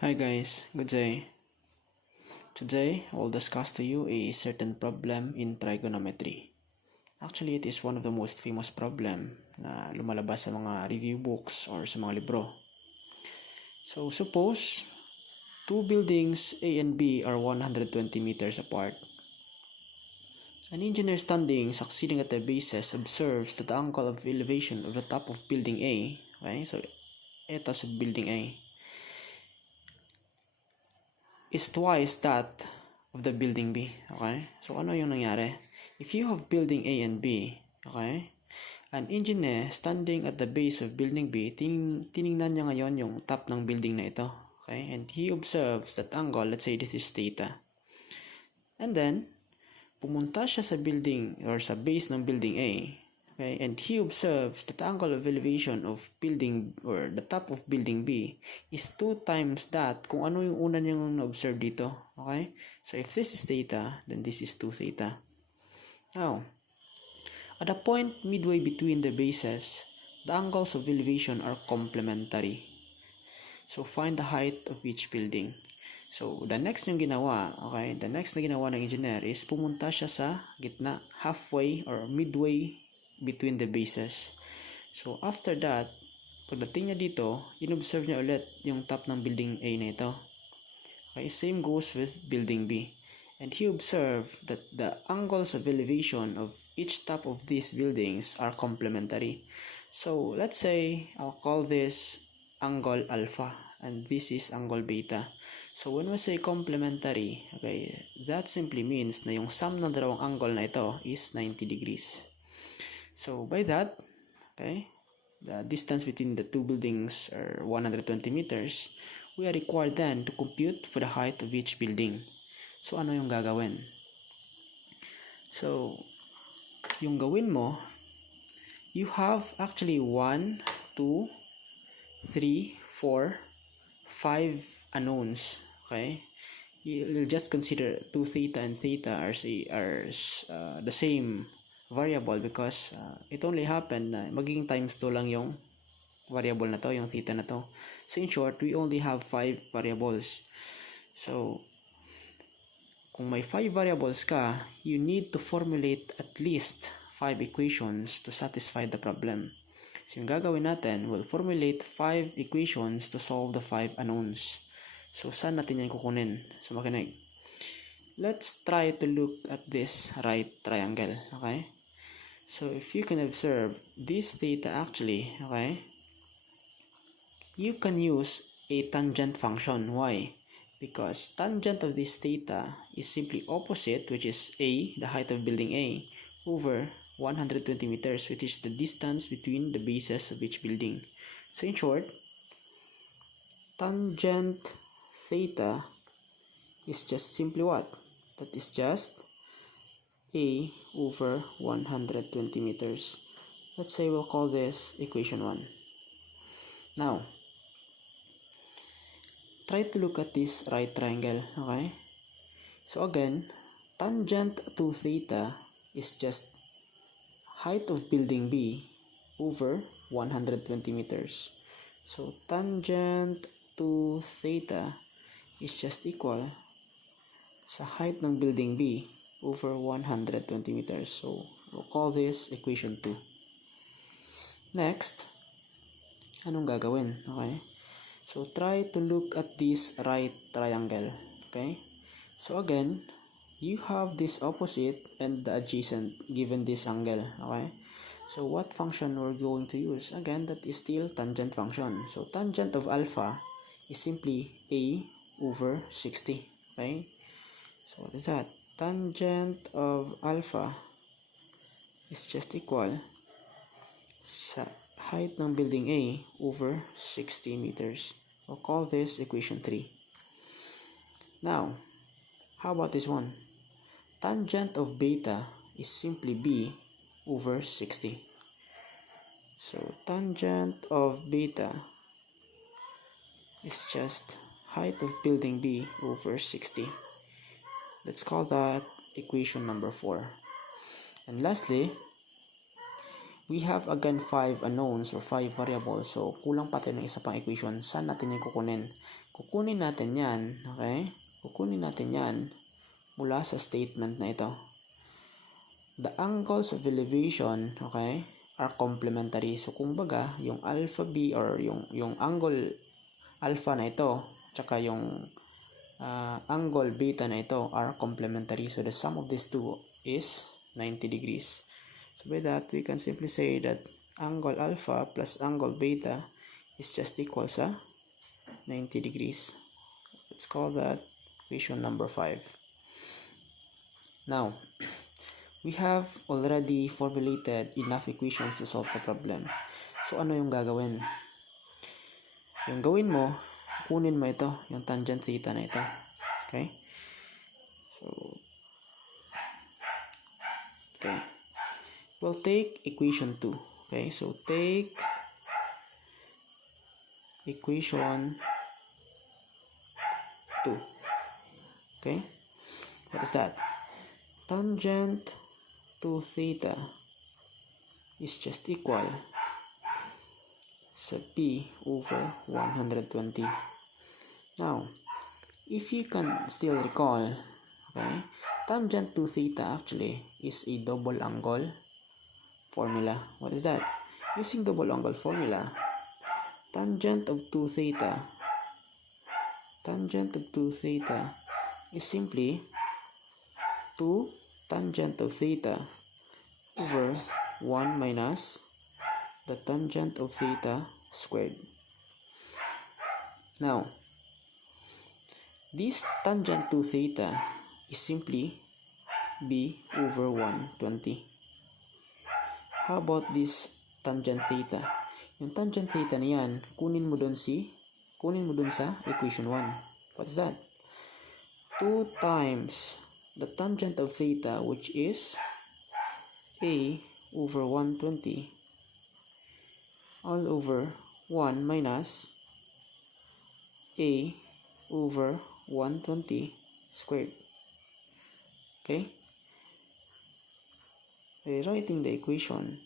Hi guys, good day. Today, I will discuss to you a certain problem in trigonometry. Actually, it is one of the most famous problem na lumalabas sa mga review books or sa mga libro. So, suppose two buildings A and B are 120 meters apart. An engineer standing succeeding at the bases observes that the angle of elevation of the top of building A, okay, so ito sa building A, is twice that of the building B. Okay? So, ano yung nangyari? If you have building A and B, okay? An engineer standing at the base of building B, tiningnan niya ngayon yung top ng building na ito. Okay? And he observes that angle, let's say this is theta. And then, pumunta siya sa building or sa base ng building A. Okay, and he observes that the angle of elevation of building or the top of building B is 2 times that kung ano yung una niyang na-observe dito. Okay? So if this is theta, then this is 2 theta. Now, at a point midway between the bases, the angles of elevation are complementary. So find the height of each building. So the next yung ginawa, okay, the next na ginawa ng engineer is pumunta siya sa gitna, halfway or midway between the bases. So after that, pagdating niya dito, inobserve niya ulit yung top ng building A na ito. Okay, same goes with building B. And he observed that the angles of elevation of each top of these buildings are complementary. So let's say I'll call this angle alpha and this is angle beta. So when we say complementary, okay, that simply means na yung sum ng dalawang angle na ito is 90 degrees. So by that, okay, the distance between the two buildings are 120 meters. We are required then to compute for the height of each building. So ano yung gagawin? So yung gawin mo, you have actually 1, 2, 3, 4, 5 unknowns. Okay, you'll just consider 2 theta and theta are the same variable because it only happened na magiging times 2 lang yung variable na to, yung theta na to. So in short, we only have 5 variables. So kung may 5 variables ka, you need to formulate at least 5 equations to satisfy the problem. So yung gagawin natin, we'll formulate 5 equations to solve the 5 unknowns. So saan natin yan kukunin? So makinig. Let's try to look at this right triangle. Okay? So if you can observe this theta actually, okay, you can use a tangent function. Why? Because tangent of this theta is simply opposite, which is A, the height of building A, over 120 meters, which is the distance between the bases of each building. So in short, tangent theta is just simply what? That is just A over 120 meters. Let's say we'll call this equation 1. Now, try to look at this right triangle, okay? So again, tangent to theta is just height of building B over 120 meters. So tangent to theta is just equal sa height ng building B over 120 meters. So we'll call this equation 2. Next, anong gagawin? Okay? So try to look at this right triangle. Okay? So again, you have this opposite and the adjacent given this angle. Okay? So what function we're going to use? Again, that is still tangent function. So tangent of alpha is simply A over 60. Okay? So what is that? Tangent of alpha is just equal sa height ng building A over 60 meters. We'll call this equation 3. Now, how about this one? Tangent of beta is simply B over 60. So tangent of beta is just height of building B over 60. Let's call that equation number 4. And lastly, we have again 5 unknowns or 5 variables. So, kulang pa tayo ng isa pang equation. Saan natin yung kukunin? Kukunin natin yan, okay? Kukunin natin yan mula sa statement na ito. The angles of elevation, okay, are complementary. So, kung baga, yung alpha b or yung angle alpha na ito, tsaka yung angle beta na ito are complementary. So, the sum of these two is 90 degrees. So, by that, we can simply say that angle alpha plus angle beta is just equal sa 90 degrees. Let's call that equation number 5. Now, we have already formulated enough equations to solve the problem. So, ano yung gagawin? Yung gawin mo, kunin mo ito, yung tangent theta na ito. Okay? So, okay. We'll take equation 2. Okay? So, take equation 2. Okay? What is that? Tangent to theta is just equal sa p over 120. Now, if you can still recall, okay, tangent to theta actually is a double angle formula. What is that? Using double angle formula, tangent of 2 theta is simply 2 tangent of theta over 1 minus the tangent of theta squared. Now, this tangent to theta is simply b over 120. How about this tangent theta? Yung tangent theta na yan, kunin mo dun sa equation 1. What's that? 2 times the tangent of theta, which is a over 120 all over 1 minus a over 120 squared. Okay? Rewriting the equation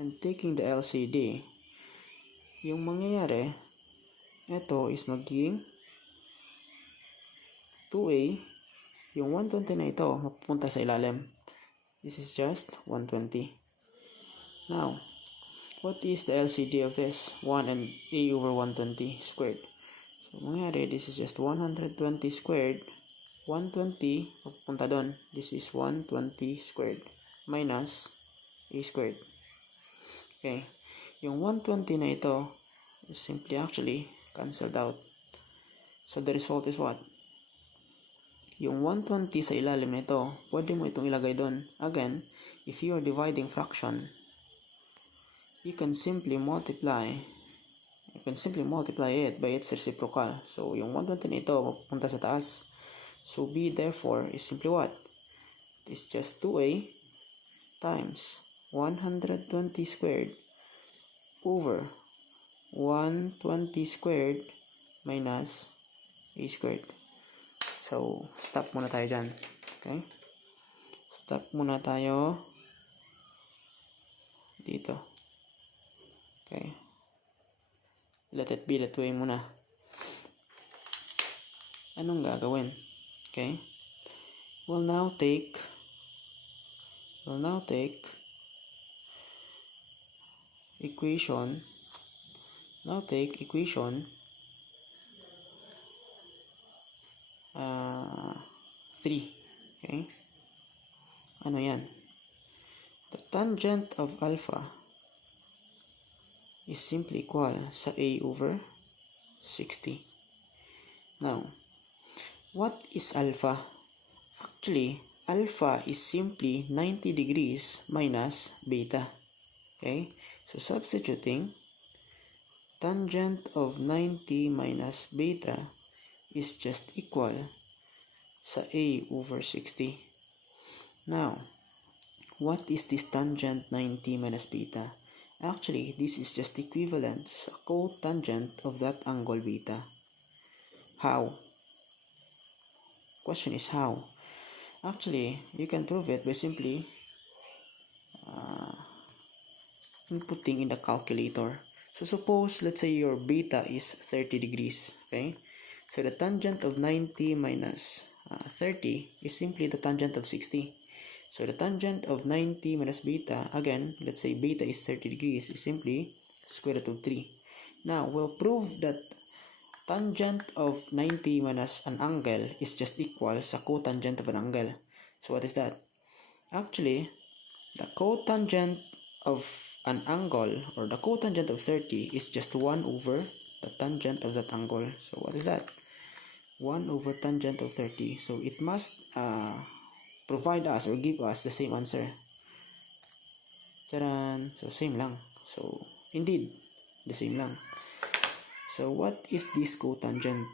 and taking the LCD, yung mangyayari, ito is magiging 2a, yung 120 na ito, mapupunta sa ilalim. This is just 120. Now, what is the LCD of this? 1 and a over 120 squared. So, mangyayari, this is just 120 squared. 120, mapupunta doon. This is 120 squared minus a squared. Okay. Yung 120 na ito is simply actually cancelled out. So, the result is what? Yung 120 sa ilalim nito, pwede mo itong ilagay doon. Again, if you are dividing fraction, you can simply multiply it by its reciprocal. So, yung 120 na ito, mapupunta sa taas. So, b therefore is simply what? It's just 2a times 120 squared over 120 squared minus a squared. So, stop muna tayo dyan. Okay? Stop muna tayo dito. Okay? Let it be that way muna. Anong gagawin? Okay? We'll now take equation 3. Okay? Ano yan? The tangent of alpha is simply equal sa a over 60. Now, what is alpha? Actually, alpha is simply 90 degrees minus beta. Okay? So, substituting tangent of 90 minus beta is just equal sa a over 60. Now, what is this tangent 90 minus beta? Actually, this is just equivalent sa cotangent of that angle beta. How? Question is how? Actually, you can prove it by simply inputting in the calculator. So suppose, let's say your beta is 30 degrees, okay? So the tangent of 90 minus 30 is simply the tangent of 60. So the tangent of 90 minus beta, again, let's say beta is 30 degrees, is simply square root of 3. Now, we'll prove that tangent of 90 minus an angle is just equal sa cotangent of an angle. So what is that? Actually, the cotangent of an angle, or the cotangent of 30, is just 1 over the tangent of that angle. So what is that? 1 over tangent of 30. So it must provide us or give us the same answer. Charan! So same lang. So indeed, the same lang. So what is this cotangent?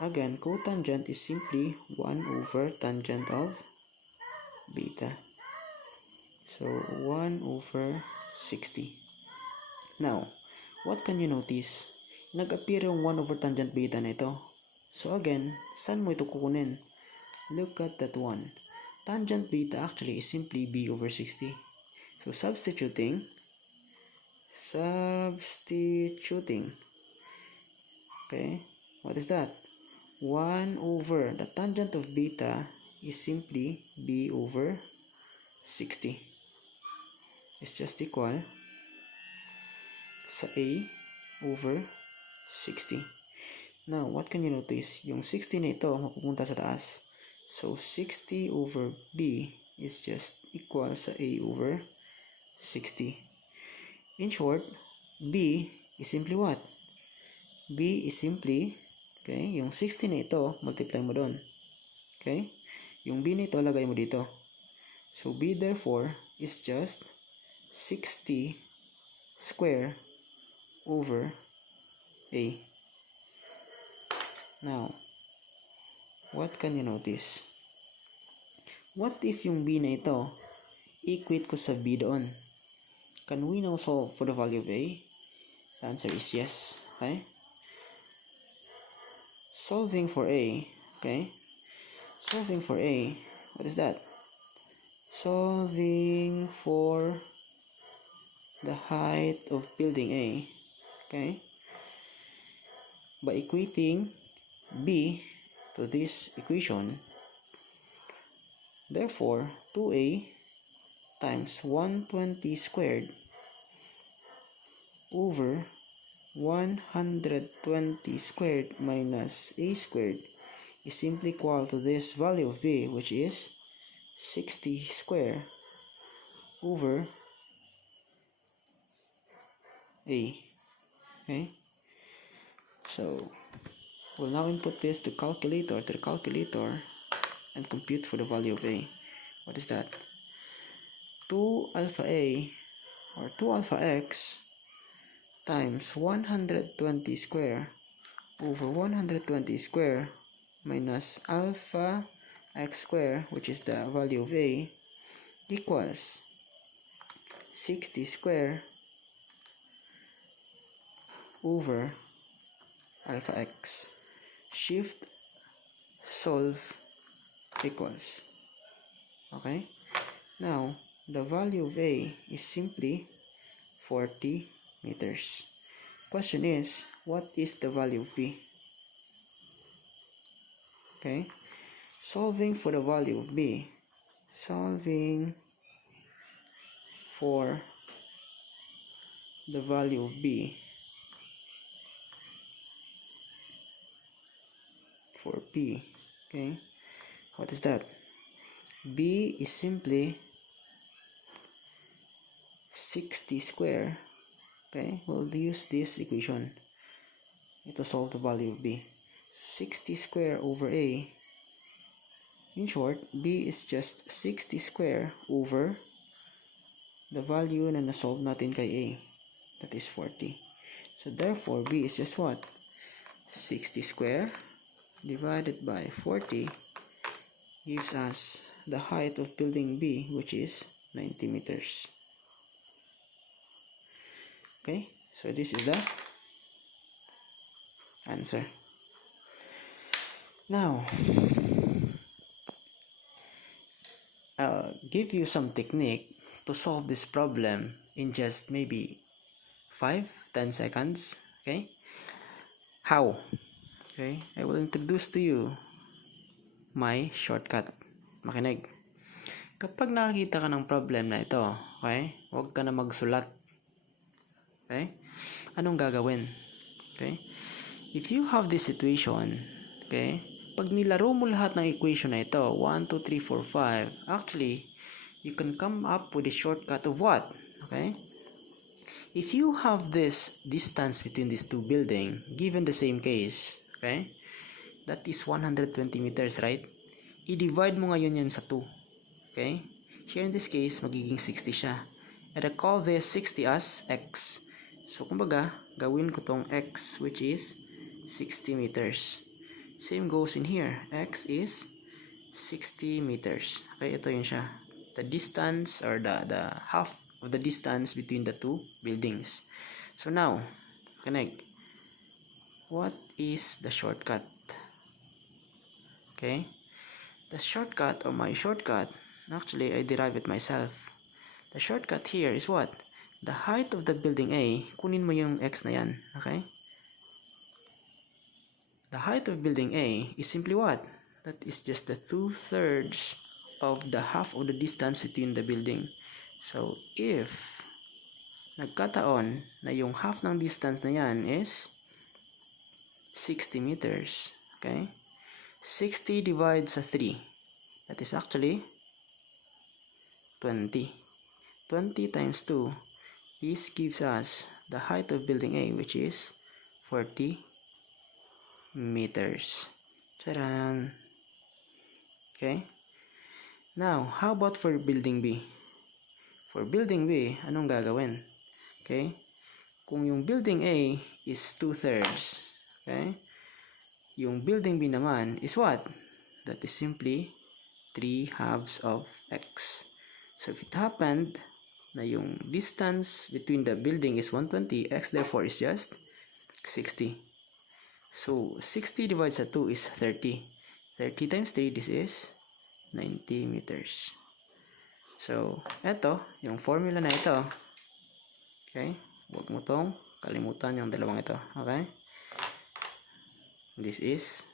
Again, cotangent is simply 1 over tangent of beta. So 1 over 60. Now, what can you notice? Nag-appear yung 1 over tangent beta na ito. So again, saan mo ito kukunin? Look at that one. Tangent beta actually is simply b over 60. So substituting. Okay, what is that? 1 over the tangent of beta is simply b over 60. It's just equal sa a over 60. Now, what can you notice? Yung 60 na ito mapupunta sa taas. So 60 over b is just equal sa a over 60. In short, b is simply what? B is simply, okay, yung 60 na ito, multiply mo doon. Okay? Yung b na ito, lagay mo dito. So b therefore is just 60 square over a. Now, what can you notice? What if yung b na ito, equate ko sa b doon? Can we now solve for the value of a? The answer is yes. Okay? Solving for a, okay? Solving for a, what is that? Solving for the height of building A, okay? By equating b to this equation, therefore 2a times 120 squared over 120 squared minus a squared is simply equal to this value of b, which is 60 square over a. Okay, so we'll now input this to the calculator and compute for the value of a. What is that? 2 alpha a or 2 alpha x times 120 square over 120 square minus alpha x square, which is the value of a, equals 60 square over alpha x. Shift, solve, equals. Okay? Now, the value of a is simply 40 meters. Question is, what is the value of b? Okay? Solving for the value of b. Solving for the value of b for p. Okay? What is that? b is simply 60 square. Okay? We'll use this equation to solve the value of b. 60 square over a. In short, b is just 60 square over the value na nasolve natin kay a. That is 40. So therefore, b is just what? 60 square divided by 40 gives us the height of building b, which is 90 meters. Okay, so this is the answer. Now, I'll give you some technique to solve this problem in just maybe 5-10 seconds. Okay? How? Okay? I will introduce to you my shortcut. Makinig. Kapag nakakita ka ng problem na ito, okay? Huwag ka na magsulat. Okay? Anong gagawin? Okay? If you have this situation, okay? Pag nilaro mo lahat ng equation na ito, 1, 2, 3, 4, 5, actually, you can come up with a shortcut of what? Okay? If you have this distance between these two buildings, given the same case, okay? That is 120 meters, right? I-divide mo ngayon yan sa 2. Okay? Here in this case, magiging 60 siya. And I call this 60 as x. So, kumbaga, gawin ko tong x, which is 60 meters. Same goes in here. X is 60 meters. Okay, ito yun siya. The distance or the half of the distance between the two buildings. So now, connect. What is the shortcut? Okay? The shortcut or my shortcut, actually I derive it myself. The shortcut here is what? The height of the building A, kunin mo yung x na yan. Okay? The height of building A is simply what? That is just the 2/3 of the half of the distance between the building. So, if nagkataon na yung half ng distance na yan is 60 meters, okay? 60 divided sa 3. That is actually 20. 20 times 2. This gives us the height of building A, which is 40 meters. Charan! Okay? Now, how about for building B? For building B, anong gagawin? Okay? Kung yung building A is 2/3, okay? Yung building B naman is what? That is simply 3/2 of x. So, if it happened na yung distance between the building is 120, x therefore is just 60. So, 60 divided sa 2 is 30. 30 times 3, this is 90 meters. So, eto, yung formula na ito. Okay? Huwag mo tong kalimutan yung dalawang ito. Okay? This is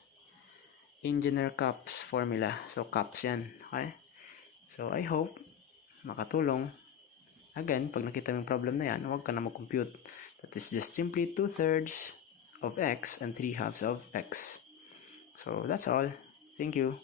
Engineer CAPZ formula. So, CAPZ yan. Okay? So, I hope makatulong. Again, pag nakita mo yung problem na yan, huwag ka na mag-compute. That is just simply 2/3 of x and 3/2 of x. So, that's all. Thank you.